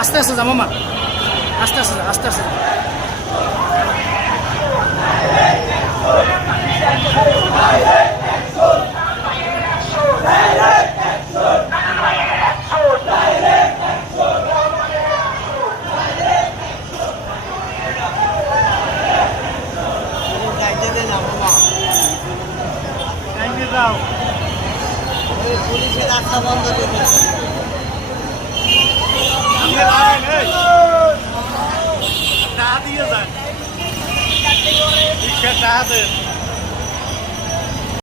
আস্তে আস্তে যা মামা, আস্তে আস্তে যা, আস্তে আস্তে যা। পুলিশের রাস্তা বন্ধ করে দিয়ে যান, টাকা দেন।